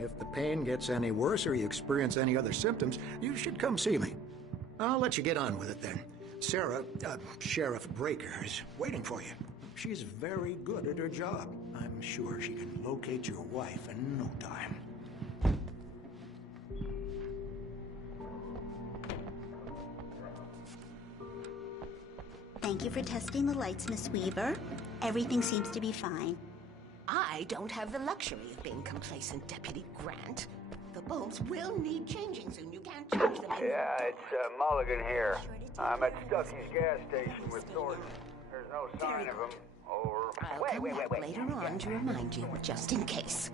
If the pain gets any worse or you experience any other symptoms, you should come see me. I'll let you get on with it then. Sarah, Sheriff Breaker, is waiting for you. She's very good at her job. I'm sure she can locate your wife in no time. Thank you for testing the lights, Miss Weaver. Everything seems to be fine. I don't have the luxury of being complacent, Deputy Grant. The bulbs will need changing soon. You can't change them. Yeah, it's Mulligan here. I'm at Stucky's gas station with Thornton. There's no sign of him. Over. I'll come back later on to remind you, just in case.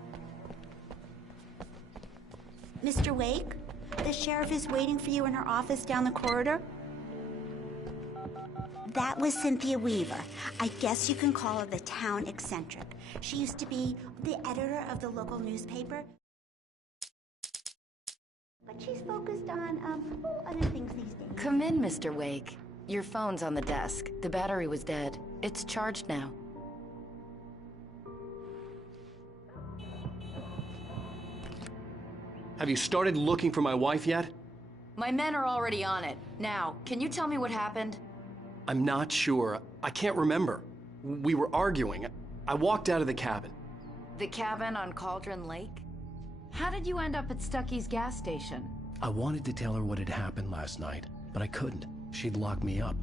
Mr. Wake, the sheriff is waiting for you in her office down the corridor. That was Cynthia Weaver. I guess you can call her the town eccentric. She used to be the editor of the local newspaper. But she's focused on, other things these days. Come in, Mr. Wake. Your phone's on the desk. The battery was dead. It's charged now. Have you started looking for my wife yet? My men are already on it. Now, can you tell me what happened? I'm not sure. I can't remember. We were arguing. I walked out of the cabin. The cabin on Cauldron Lake? How did you end up at Stucky's gas station? I wanted to tell her what had happened last night, but I couldn't. She'd lock me up.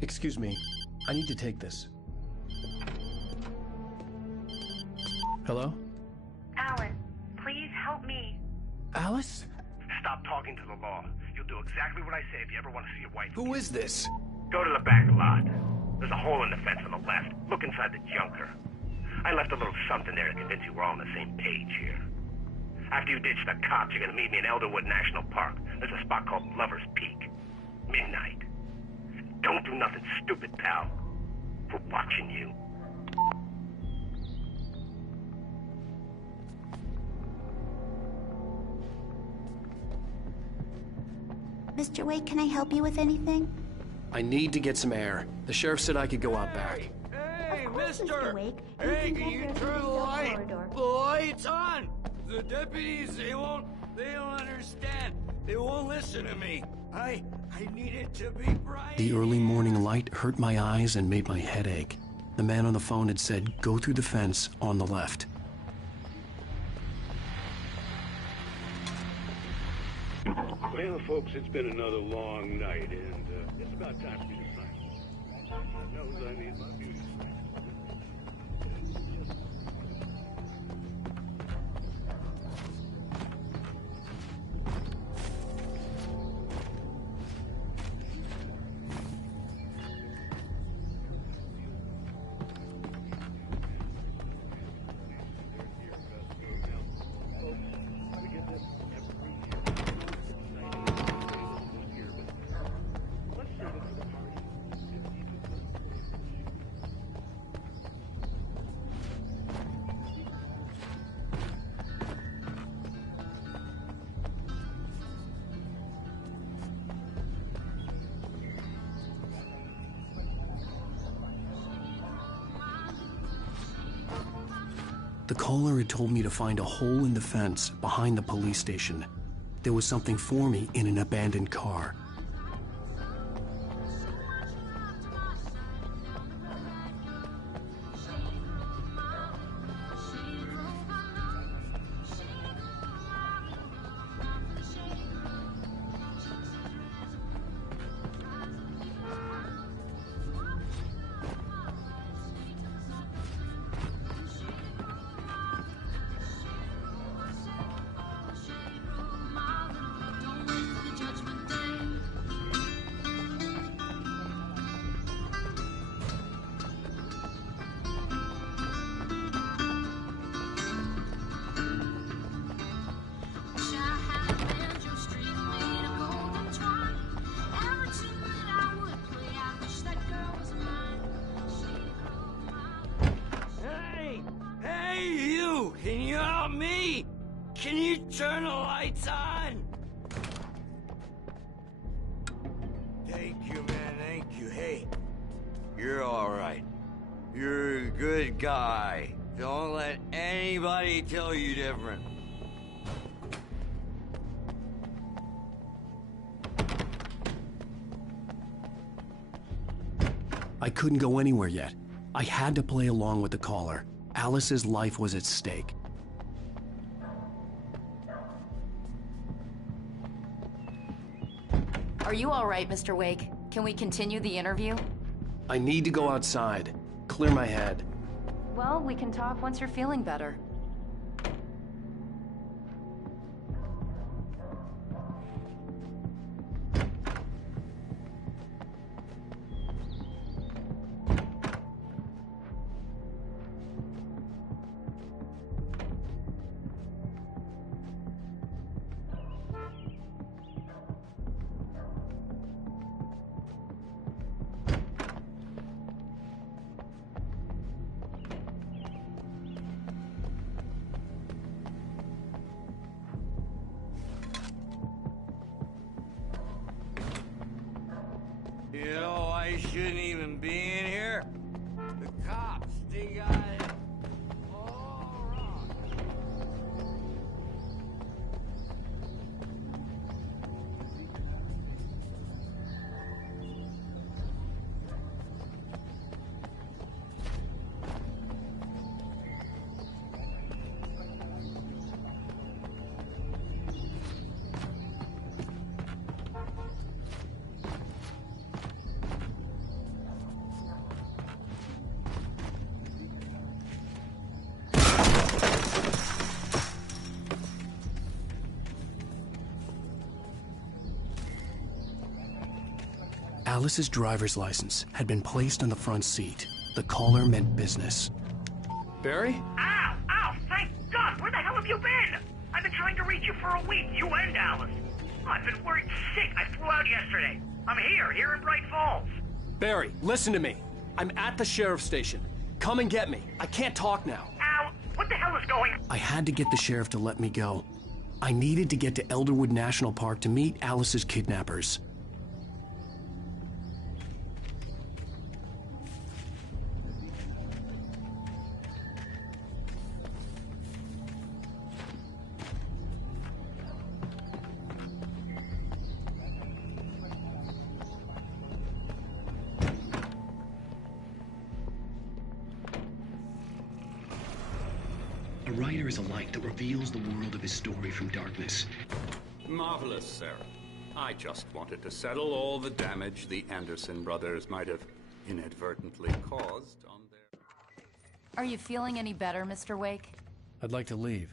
Excuse me. I need to take this. Hello? Alan, please help me. Alice? Stop talking to the law. You'll do exactly what I say if you ever want to see your wife. Who is this? Go to the back lot. There's a hole in the fence on the left. Look inside the junker. I left a little something there to convince you we're all on the same page here. After you ditch the cops, you're gonna meet me in Elderwood National Park. There's a spot called Lover's Peak. Midnight. Don't do nothing stupid, pal. We're watching you. Mr. Wake, can I help you with anything? I need to get some air. The sheriff said I could go out back. Hey, Of course, mister! Mr. Wake. You Hey, can can you go turn through the the light? corridor. The light's on! The deputies, they don't understand. They won't listen to me. I need it to be bright. The early morning light hurt my eyes and made my head ache. The man on the phone had said, go through the fence on the left. Well, folks, it's been another long night, and it's about time for me to sign. God knows I need my beauty sleep. The caller had told me to find a hole in the fence behind the police station. There was something for me in an abandoned car. Can you help me? Can you turn the lights on? Thank you, man, thank you. Hey, you're all right. You're a good guy. Don't let anybody tell you different. I couldn't go anywhere yet. I had to play along with the caller. Alice's life was at stake. Are you all right, Mr. Wake? Can we continue the interview? I need to go outside. Clear my head. Well, we can talk once you're feeling better. You know, I shouldn't even be in here. The cops, they got it all wrong. Alice's driver's license had been placed on the front seat. The caller meant business. Barry? Ow! Ow! Thank God! Where the hell have you been? I've been trying to reach you for a week, you and Alice. Oh, I've been worried sick. I flew out yesterday. I'm here in Bright Falls. Barry, listen to me. I'm at the sheriff's station. Come and get me. I can't talk now. Ow! What the hell is going on? I had to get the sheriff to let me go. I needed to get to Elderwood National Park to meet Alice's kidnappers. A writer is a light that reveals the world of his story from darkness. Marvelous, Sarah. I just wanted to settle all the damage the Anderson brothers might have inadvertently caused on their... Are you feeling any better, Mr. Wake? I'd like to leave.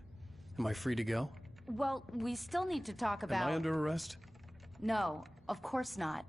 Am I free to go? Well, we still need to talk about... Am I under arrest? No, of course not.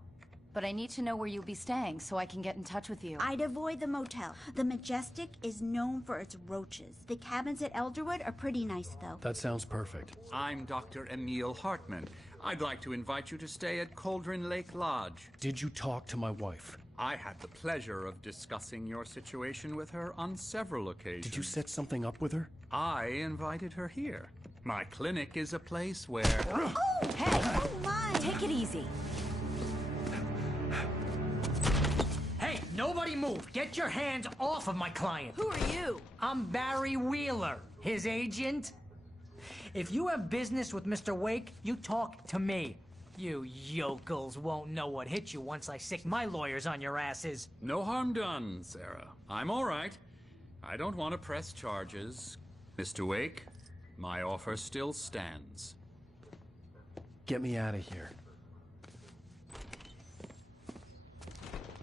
But I need to know where you'll be staying so I can get in touch with you. I'd avoid the motel. The Majestic is known for its roaches. The cabins at Elderwood are pretty nice, though. That sounds perfect. I'm Dr. Emil Hartman. I'd like to invite you to stay at Cauldron Lake Lodge. Did you talk to my wife? I had the pleasure of discussing your situation with her on several occasions. Did you set something up with her? I invited her here. My clinic is a place where... Oh, hey! Oh, my! Take it easy. Hey, nobody move! Get your hands off of my client! Who are you? I'm Barry Wheeler, his agent. If you have business with Mr. Wake, you talk to me. You yokels won't know what hit you once I sick my lawyers on your asses. No harm done, Sarah. I'm all right. I don't want to press charges. Mr. Wake, my offer still stands. Get me out of here.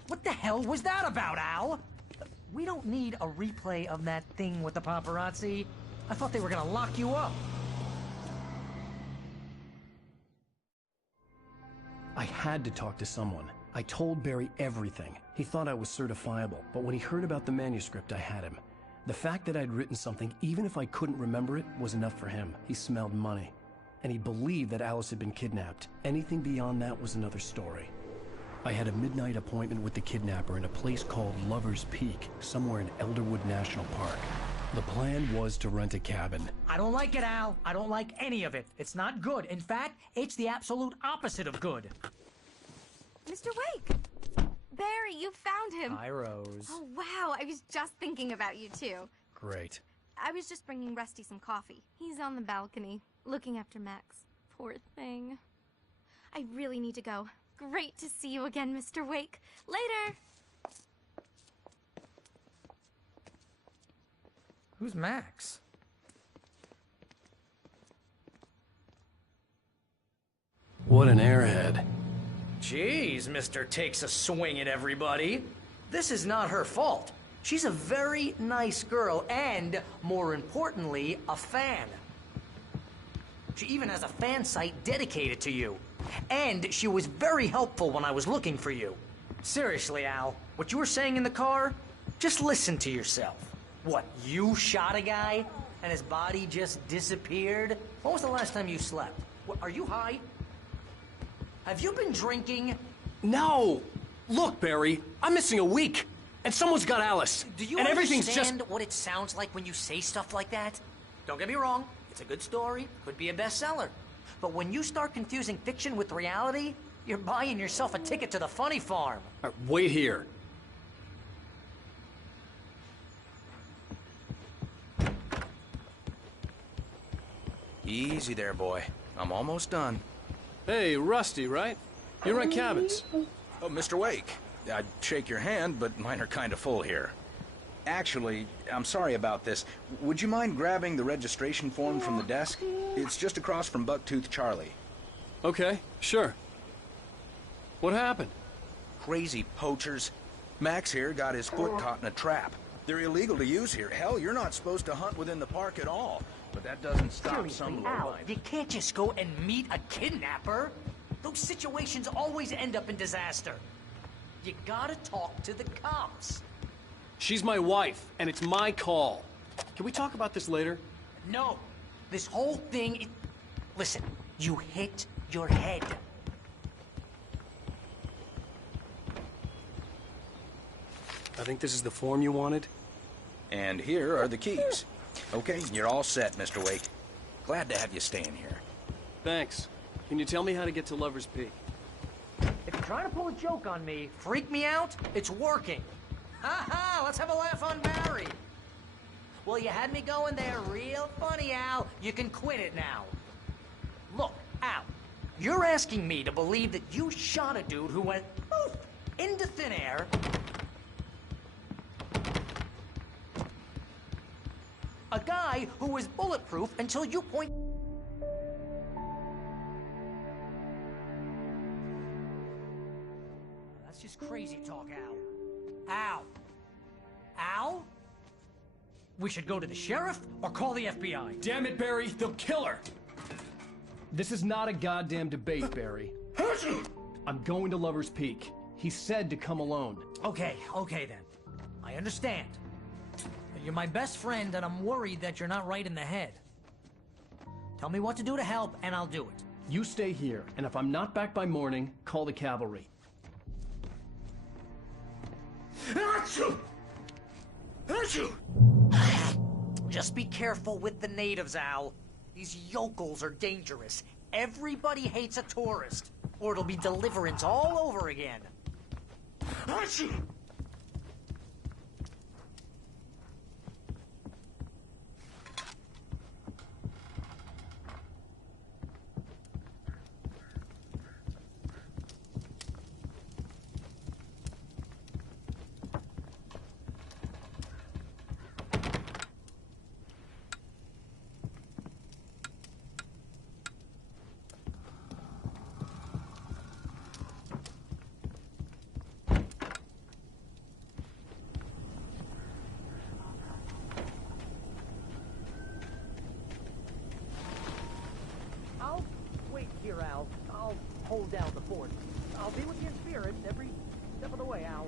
What the hell was that about, Al? We don't need a replay of that thing with the paparazzi. I thought they were gonna lock you up. I had to talk to someone. I told Barry everything. He thought I was certifiable, but when he heard about the manuscript, I had him. The fact that I'd written something, even if I couldn't remember it, was enough for him. He smelled money. And he believed that Alice had been kidnapped. Anything beyond that was another story. I had a midnight appointment with the kidnapper in a place called Lover's Peak, somewhere in Elderwood National Park. The plan was to rent a cabin. I don't like it, Al. I don't like any of it. It's not good. In fact, it's the absolute opposite of good. Mr. Wake! Barry, you found him! Hi, Rose. Oh, wow. I was just thinking about you, too. Great. I was just bringing Rusty some coffee. He's on the balcony, looking after Max. Poor thing. I really need to go. Great to see you again, Mr. Wake. Later! Who's Max? What an airhead. Jeez, Mr. Takes a swing at everybody. This is not her fault. She's a very nice girl and, more importantly, a fan. She even has a fan site dedicated to you. And she was very helpful when I was looking for you. Seriously, Al, what you were saying in the car? Just listen to yourself. What, you shot a guy and his body just disappeared? When was the last time you slept? What, are you high? Have you been drinking? No! Look, Barry, I'm missing a week. And someone's got Alice. Do you and everything's understand just... what it sounds like when you say stuff like that? Don't get me wrong, it's a good story, could be a bestseller. But when you start confusing fiction with reality, you're buying yourself a ticket to the funny farm. Wait here. Easy there, boy. I'm almost done. Hey, Rusty, right? You rent cabins. Oh, Mr. Wake. I'd shake your hand, but mine are kind of full here. Actually, I'm sorry about this. Would you mind grabbing the registration form from the desk? It's just across from Bucktooth Charlie. Okay, sure. What happened? Crazy poachers. Max here got his foot caught in a trap. They're illegal to use here. Hell, you're not supposed to hunt within the park at all. But that doesn't stop some Al, lowlife. you can't just go and meet a kidnapper. Those situations always end up in disaster. You gotta talk to the cops. She's my wife, and it's my call. Can we talk about this later? No. This whole thing... Listen, you hit your head. I think this is the form you wanted. And here are the keys. Okay, you're all set, Mr. Wake. Glad to have you staying here. Thanks. Can you tell me how to get to Lover's Peak? If you're trying to pull a joke on me, freak me out, it's working. Ha-ha, let's have a laugh on Barry. Well, you had me going there real funny, Al. You can quit it now. Look, Al, you're asking me to believe that you shot a dude who went poof into thin air. A guy who was bulletproof until you point... That's just crazy talk, Al. Al? Al? We should go to the sheriff or call the FBI. Damn it, Barry, they'll kill her! This is not a goddamn debate, Barry. I'm going to Lover's Peak. He said to come alone. Okay then. I understand. You're my best friend, and I'm worried that you're not right in the head. Tell me what to do to help, and I'll do it. You stay here, and if I'm not back by morning, call the cavalry. Just be careful with the natives, Al. These yokels are dangerous. Everybody hates a tourist, or it'll be Deliverance all over again. I'll wait here, Al. I'll hold down the fort. I'll be with you in spirit every step of the way, Al.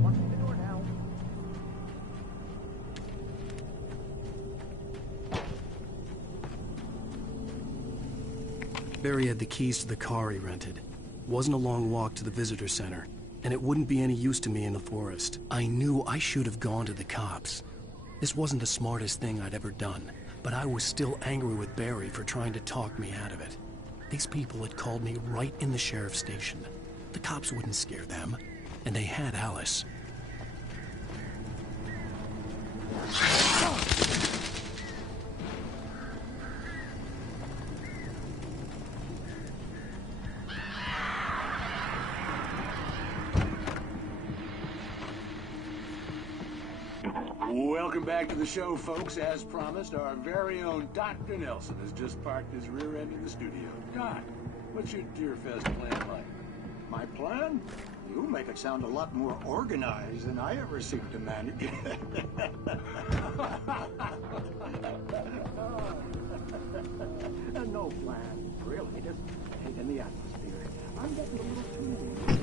Watch the door now. Barry had the keys to the car he rented. Wasn't a long walk to the visitor center, and it wouldn't be any use to me in the forest. I knew I should have gone to the cops. This wasn't the smartest thing I'd ever done, but I was still angry with Barry for trying to talk me out of it. These people had called me right in the sheriff's station. The cops wouldn't scare them, and they had Alice. Welcome back to the show, folks. As promised, our very own Dr. Nelson has just parked his rear end in the studio. Doc, what's your Deerfest plan like? My plan? You make it sound a lot more organized than I ever seem to manage. No plan, really. Just taking the atmosphere. I'm getting a little too...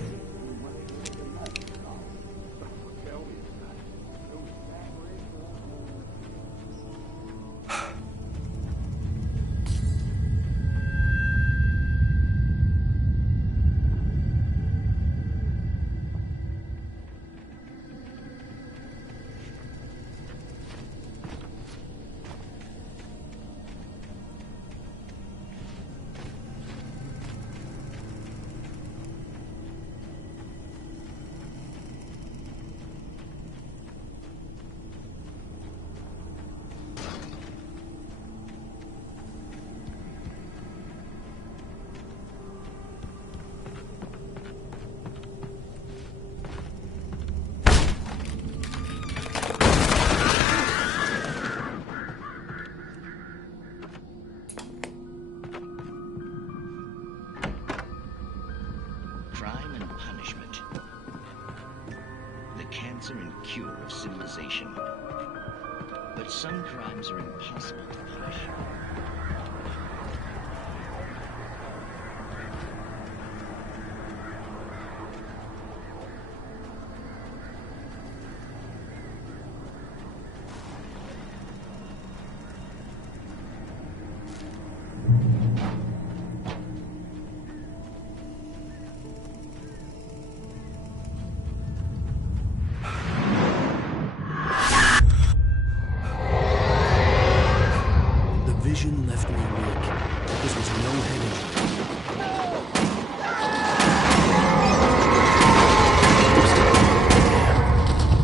Crime and punishment. The cancer and cure of civilization. But some crimes are impossible to punish. Vision left me weak. This was no head injury.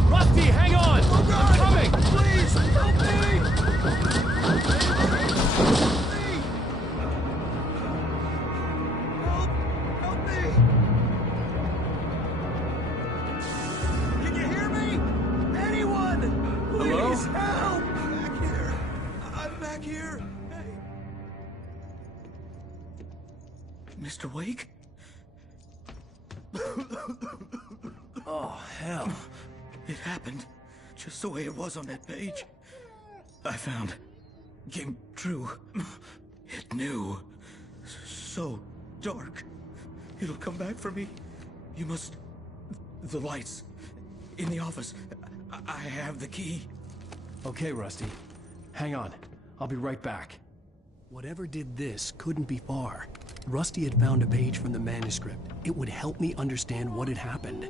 Rusty, hang on! I'm coming! Please, help me! Help me! Can you hear me? Anyone! Please, help! Back here. I'm back here. Mr. Wake? Oh, hell. It happened just the way it was on that page. I found. Came true. It knew. So dark. It'll come back for me. You must... The lights. In the office. I have the key. Okay, Rusty. Hang on. I'll be right back. Whatever did this couldn't be far. Rusty had found a page from the manuscript. It would help me understand what had happened.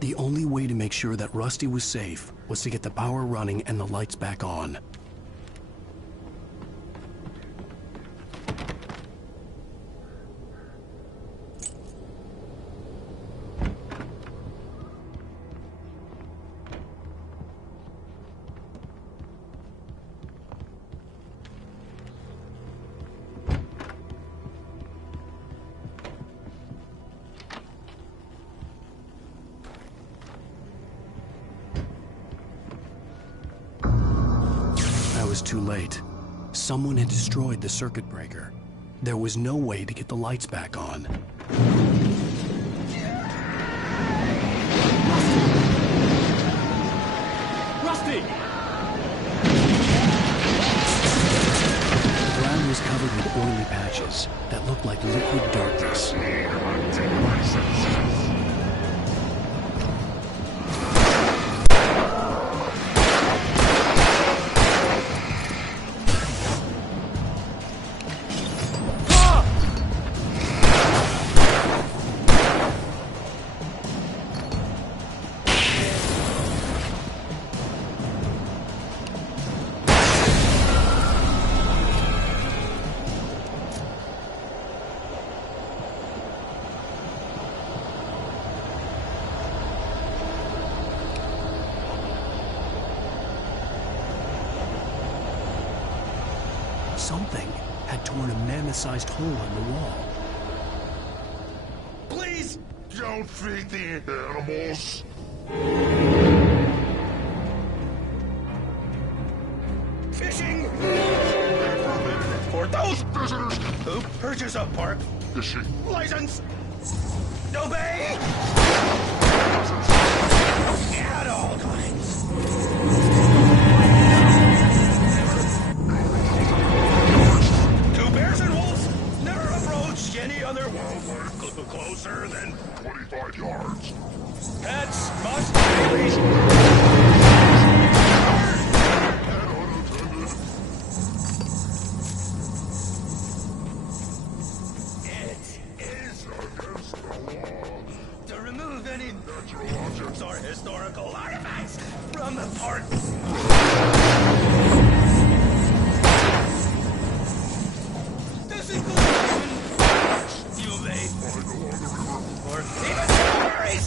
The only way to make sure that Rusty was safe was to get the power running and the lights back on. Too late. Someone had destroyed the circuit breaker. There was no way to get the lights back on. Rusty! The ground was covered with oily patches that looked like liquid darkness. Something had torn a mammoth-sized hole in the wall. Please! Don't feed the animals! Fishing! For those visitors who purchase a park fishing license! Obey! At all times! Two bears and wolves never approached any other wildlife closer than 25 yards. Pets must be released. To remove any natural objects or historical artifacts from the park. This includes you may or even strawberries.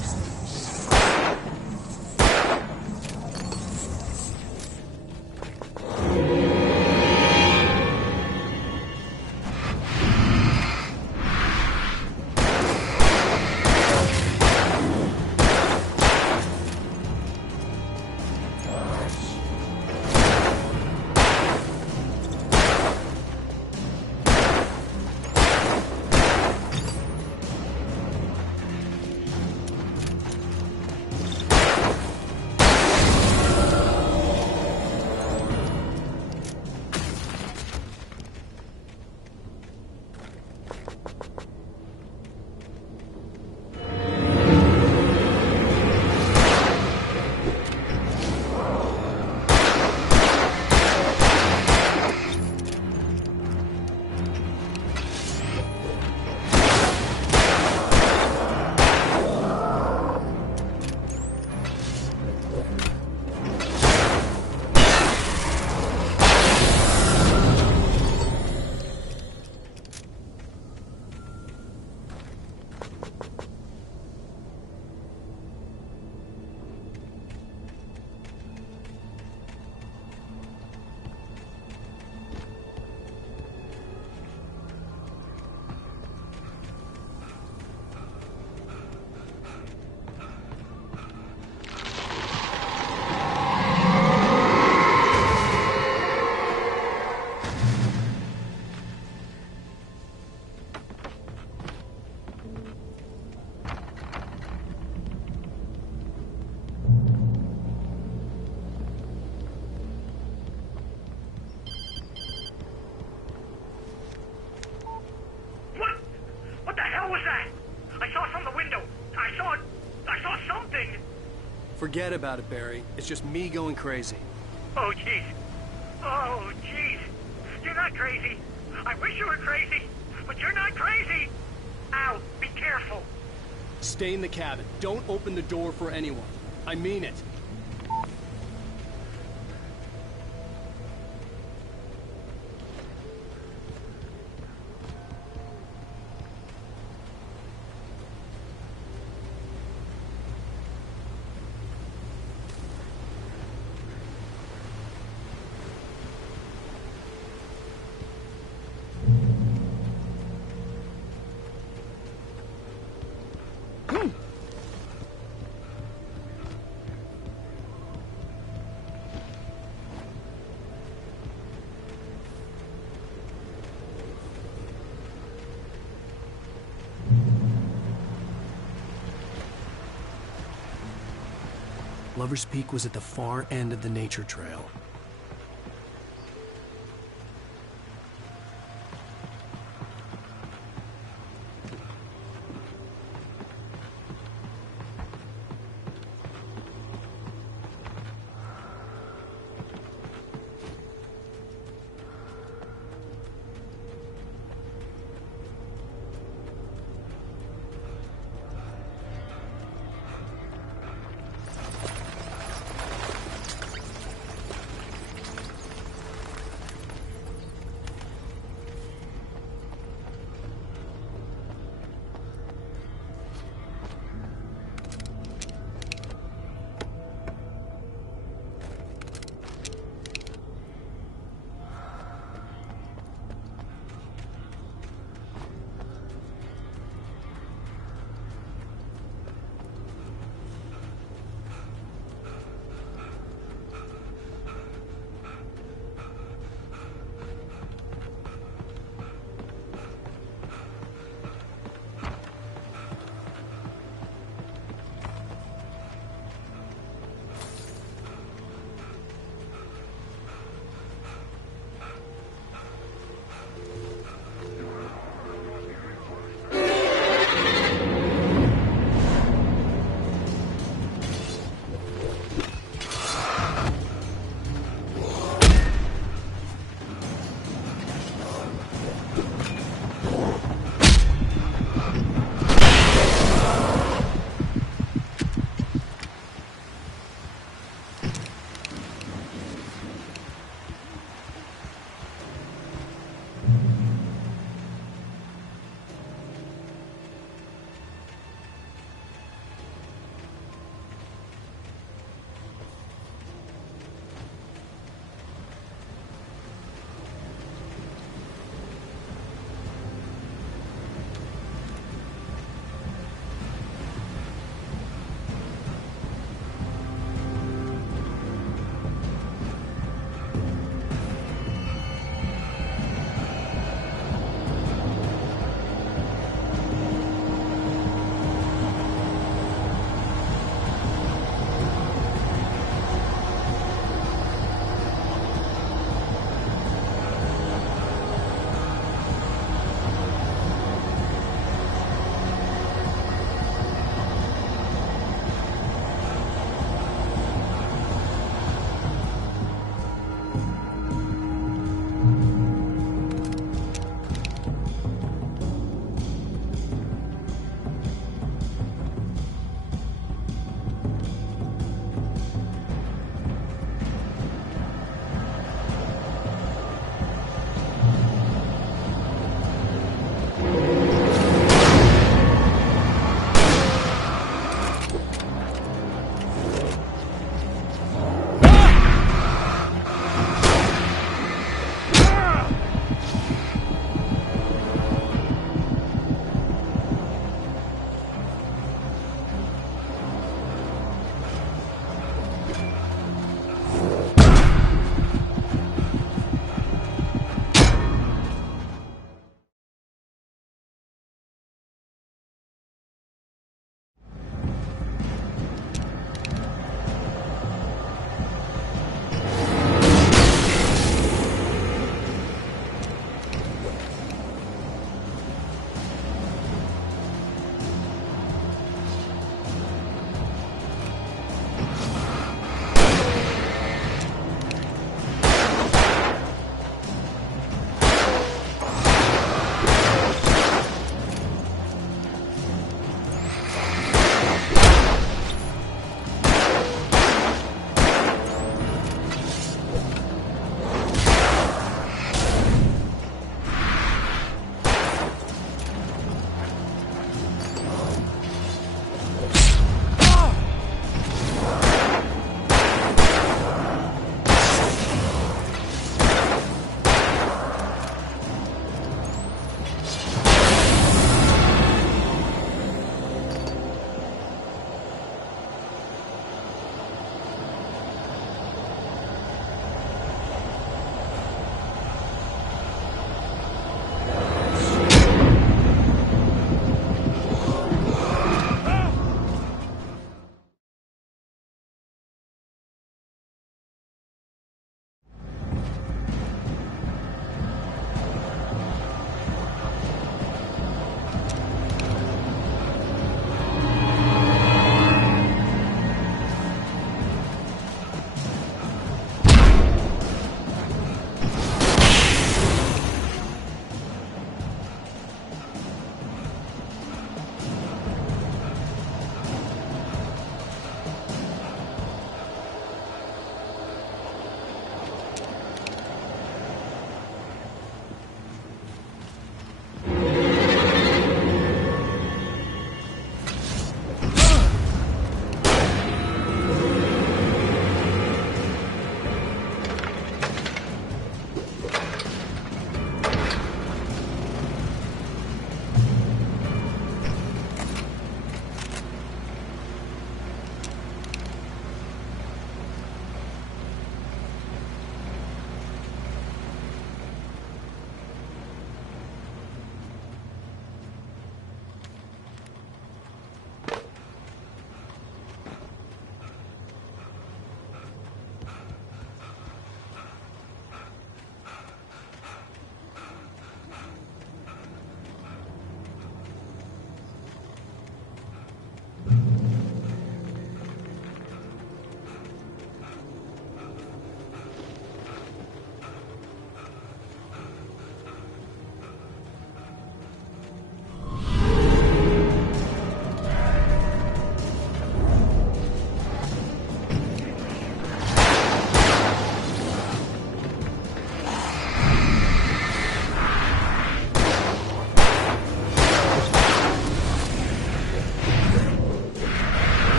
Forget about it, Barry. It's just me going crazy. Oh, jeez. Oh, jeez. You're not crazy. I wish you were crazy, but you're not crazy. Ow, be careful. Stay in the cabin. Don't open the door for anyone. I mean it. Lover's Peak was at the far end of the nature trail.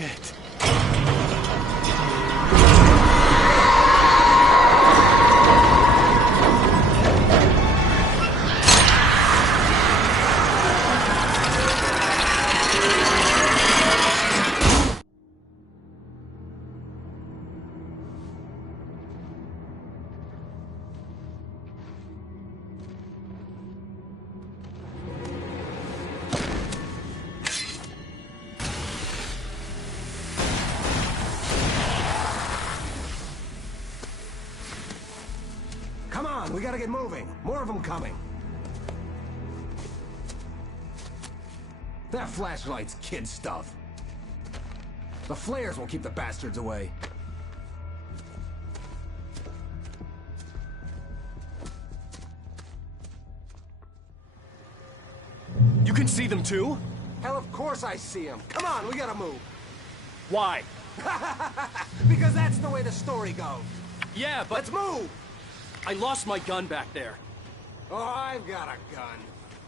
Shit. Come on, we gotta get moving. More of them coming. That flashlight's kid stuff. The flares will keep the bastards away. You can see them too? Hell, of course I see them. Come on, we gotta move. Why? Because that's the way the story goes. Yeah, but... Let's move! I lost my gun back there. Oh, I've got a gun.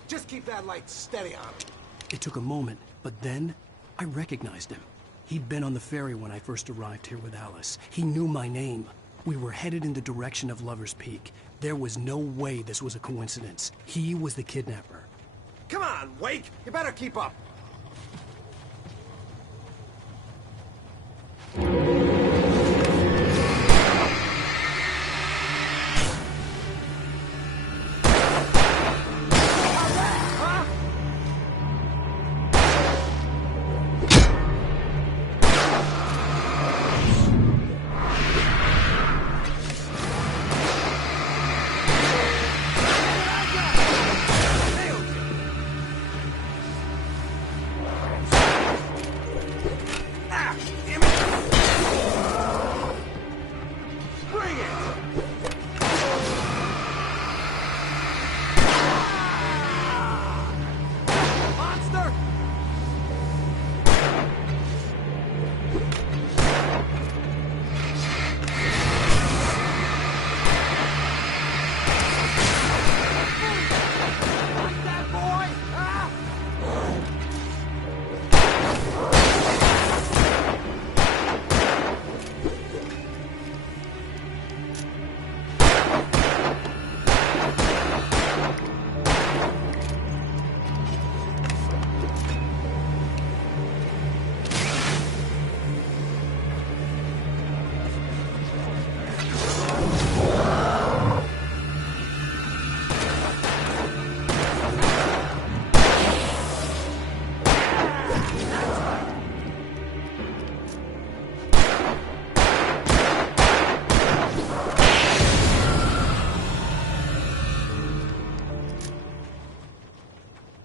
Just keep that light steady on it. It took a moment, but then I recognized him. He'd been on the ferry when I first arrived here with Alice. He knew my name. We were headed in the direction of Lover's Peak. There was no way this was a coincidence. He was the kidnapper. Come on, Wake! You better keep up.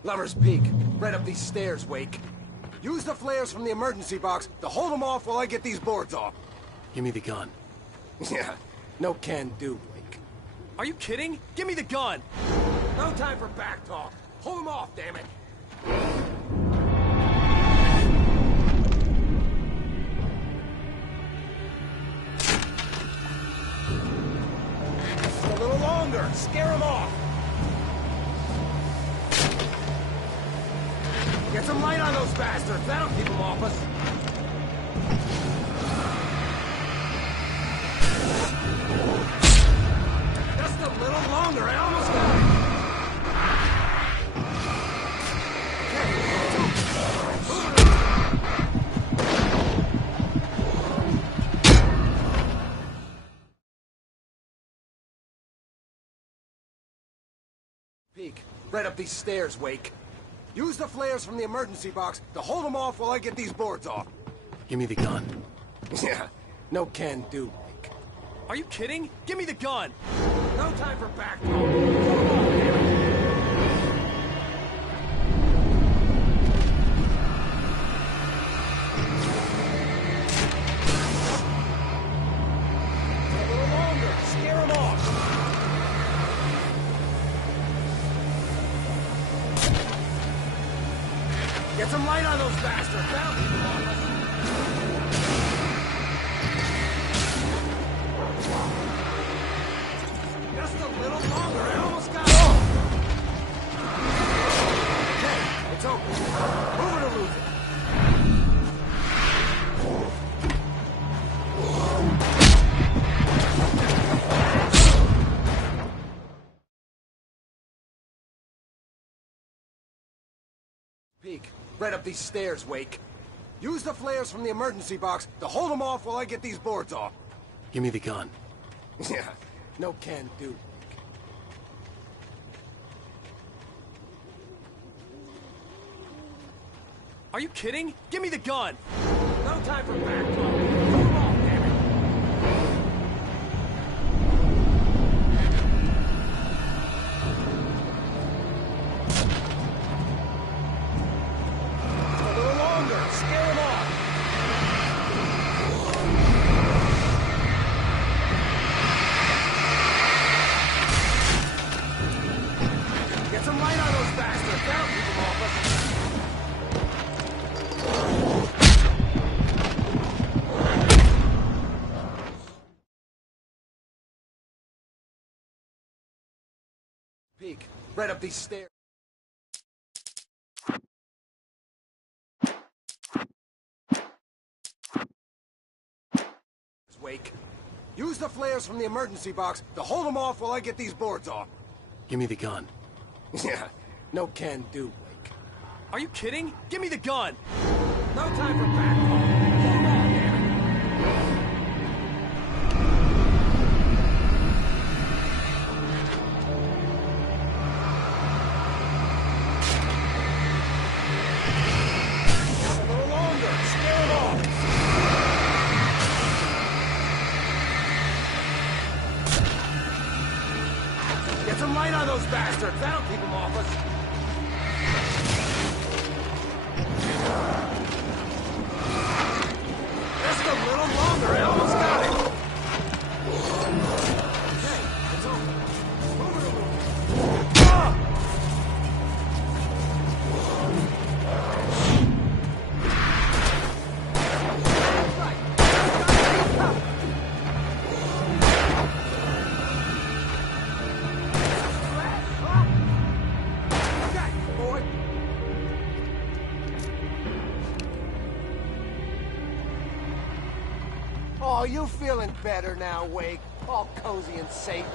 Lover's Peak. Right up these stairs, Wake. Use the flares from the emergency box to hold them off while I get these boards off. Give me the gun. Yeah, no can do, Wake. Are you kidding? Give me the gun! No time for back talk. Hold them off, damn it. A little longer. Scare them off. Get some light on those bastards. That'll keep them off us. Just a little longer. I almost got it. Peek. Right up these stairs, Wake. Use the flares from the emergency box to hold them off while I get these boards off. Give me the gun. Yeah, no can do, Wake. Are you kidding? Give me the gun! No time for back talk. Hold them off, damn it. A little longer. Scare them off. Get some light on those bastards. That'll keep them off us. Just a little longer. I almost got it. Okay, it's open. Move it or lose it. right up these stairs, Wake. Use the flares from the emergency box to hold them off while I get these boards off. Give me the gun. Yeah, no can do. Are you kidding? Give me the gun! No time for back talk. Move on, damn it! A little longer. Scare him off. Get some light on those bastards. That'll keep them off us. Peek, right up these stairs. Wake. Use the flares from the emergency box to hold them off while I get these boards off. Give me the gun. Yeah, no can do, Wake. Are you kidding? Give me the gun! No time for back talk. Move on, damn it! A little longer. Scare him off. Get some light on those bastards. That'll keep them off us. Just a little longer. I almost got it. Okay, it's over. Move it over. Ah! Oh, you feeling better now, Wake? All cozy and safe.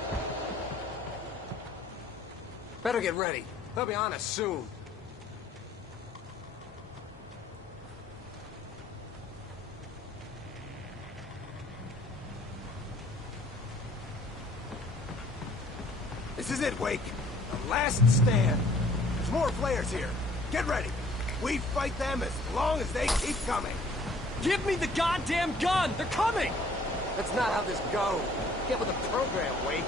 Better get ready. They'll be on us soon. This is it, Wake. The last stand. There's more players here. Get ready. We fight them as long as they keep coming. Give me the goddamn gun! They're coming! That's not how this goes. Get with the program, Wake.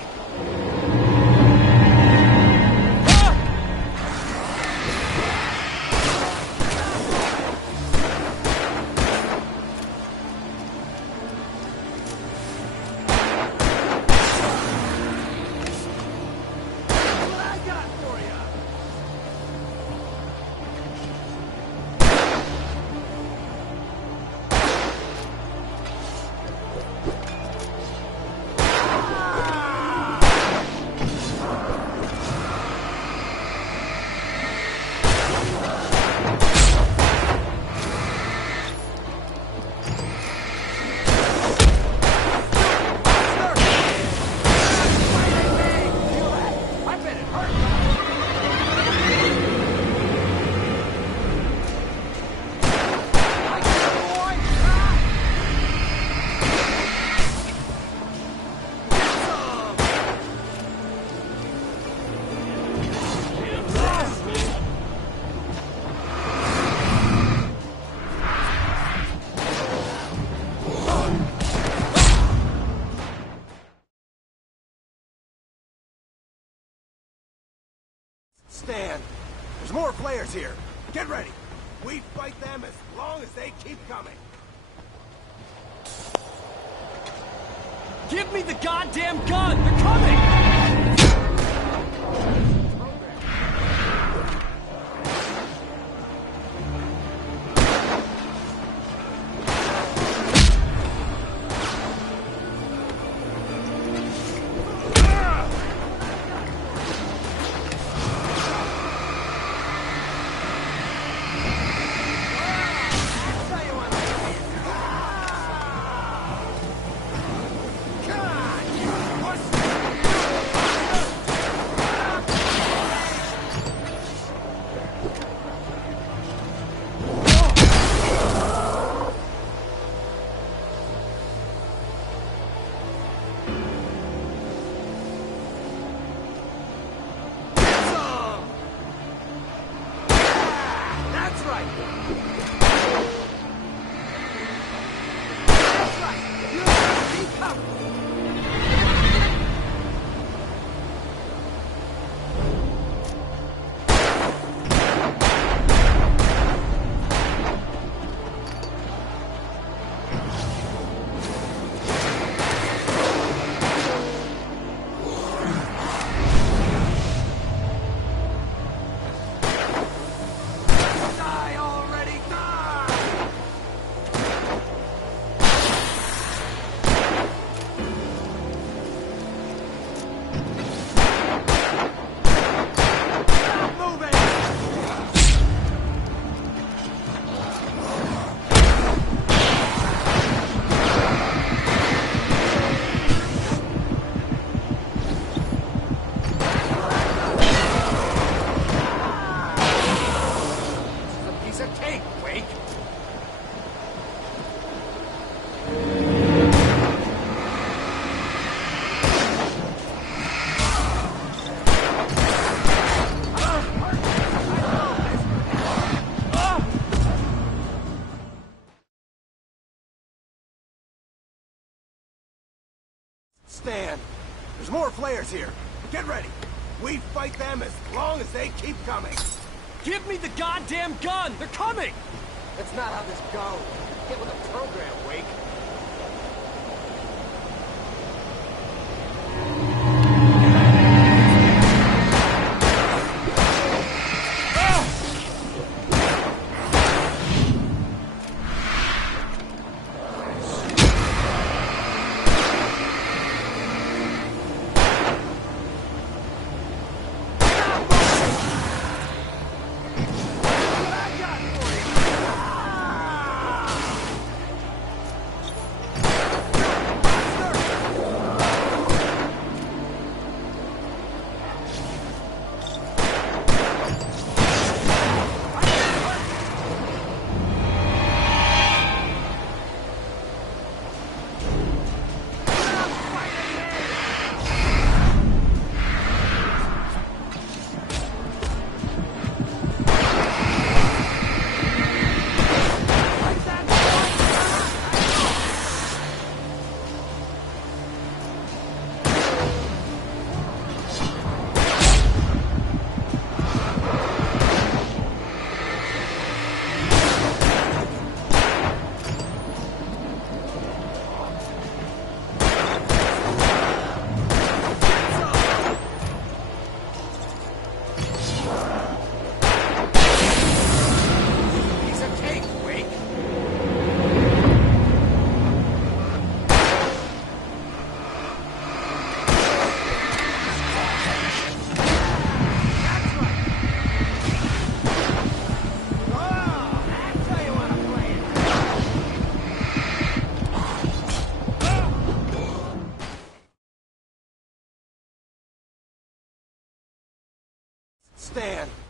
Stand. There's more players here. Get ready. We fight them as long as they keep coming. Give me the goddamn gun! They're coming! God, you pussy! Stand. There's more flares here. Get ready. We fight them as long as they keep coming. Give me the goddamn gun! They're coming! That's not how this goes. Get with the program, Wake. Stand.